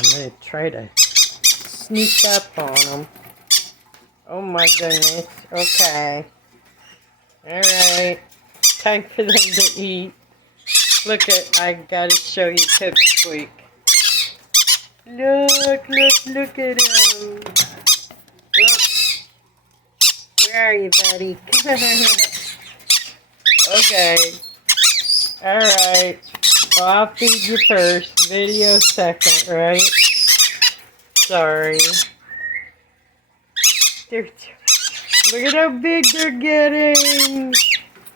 I'm going to try to sneak up on them. Oh my goodness. Okay. Alright. Time for them to eat. Look I gotta show you Pipsqueak. Look at him. Whoops. Where are you, buddy? Okay. Alright. Well, I'll feed you first. Video second, right? Sorry. Look at how big they're getting.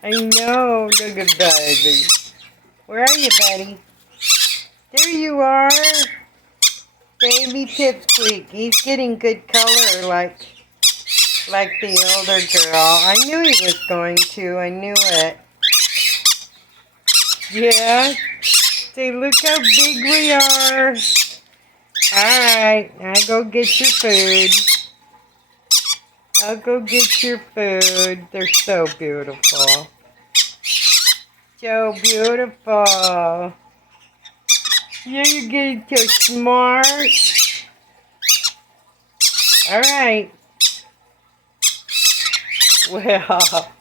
I know. Look at baby. Where are you, buddy? There you are. Baby Pipsqueak. He's getting good color like the older girl. I knew he was going to. I knew it. Yeah. Say, look how big we are. Alright. Now go get your food. I'll go get your food. They're so beautiful. So beautiful. Yeah, you're getting so smart. Alright. Well,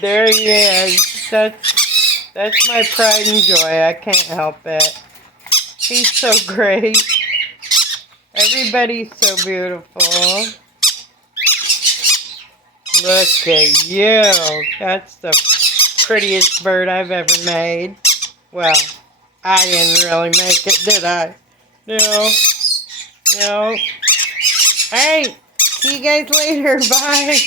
there he is. That's my pride and joy. I can't help it. He's so great. Everybody's so beautiful. Look at you. That's the prettiest bird I've ever made. Well, I didn't really make it, did I? No. No. Alright. See you guys later. Bye.